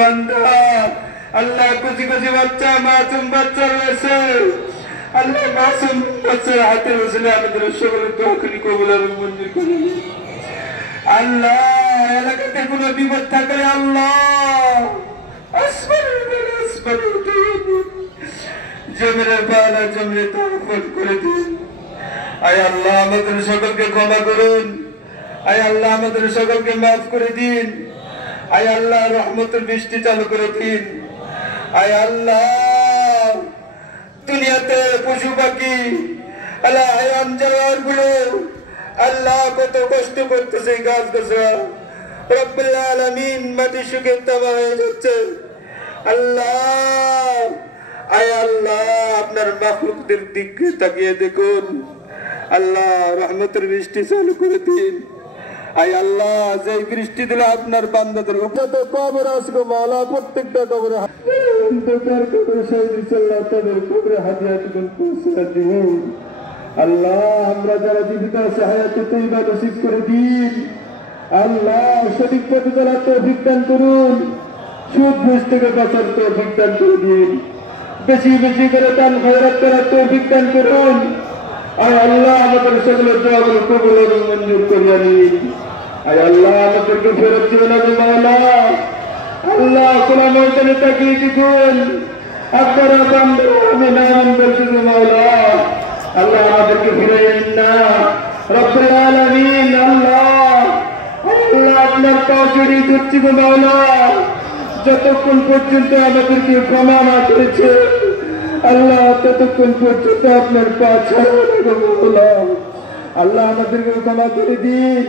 বান্দা আল্লাহ কুচি কুচি বাচ্চা মাসুম বাচ্চা রয়েছে আল্লাহ মাসুম বাচ্চার হাতে বসলে আমাদের সকলের দোয়াখানি কবুল এবং মঞ্জুর করে আল্লাহ এলাকাতে কোনো বিপদ থাকলে আল্লাহ জমিনের বালা জমিনে তারফত করে দিন। আয় আল্লাহ আমাদের সকলকে ক্ষমা করুন। আয় আল্লাহ আমাদের সকলকে মাফ করে দিন। আয় আল্লাহ রহমতের বৃষ্টি চালু করে দিন। আয় আল্লাহ দুনিয়াতে পশু পাখি আল্লাহ হায়াম জানোয়ার গুলো আল্লাহ কত কষ্ট করতেছে গাছ গাছরা রব্বুল আলামিন মাটি শুকিয়ে তামা হয়ে যাচ্ছে আল্লাহ। আয় আল্লাহ আপনার মাখলুকদের দিকে তাকিয়ে দেখুন আল্লাহ রহমতের বৃষ্টি চালু করে দিন। আয় আল্লাহ যে বৃষ্টি দিলে আপনার বান্দাদের উপরে কবর আসবে মাওলা প্রত্যেকটা কবরে তাদের কবরে হাদিয়াতুল পৌঁছে দিন। আল্লাহ আমরা যারা জীবিত আছে হায়াতে তৈবা নসিব করে দিন। আল্লাহ সঠিক পথে চলার তৌফিক দান করুন। সুদ ঘুষ থেকে বাঁচার তৌফিক দান করে দিন। বেশি বেশি করে দান খয়রাত করার তৌফিক দান করুন। আয় আল্লাহ আমাদের সকলের দোয়াগুলো কবুল এবং মঞ্জুর করিয়া নিন। আয় আল্লাহ আমাদেরকে ফেরত দিবেন মাওলা। আল্লাহ কোরআন ময়দানে তাকিয়ে দেখুন আপনারা বান্দা আমি নাম বলতেছি মাওলা। আল্লাহ আমাদেরকে ফিরাইয়েন না রব্বুল আলামিন। আল্লাহ আল্লাহ আপনার পাজড়ি ধরছি গো মাওলা। যতক্ষণ পর্যন্ত আমাদেরকে ক্ষমা না করেছে আল্লাহ ততক্ষণ পর্যন্ত আপনার পা ছাড়া মাওলা। আল্লাহ আমাদেরকে ক্ষমা করে দিন।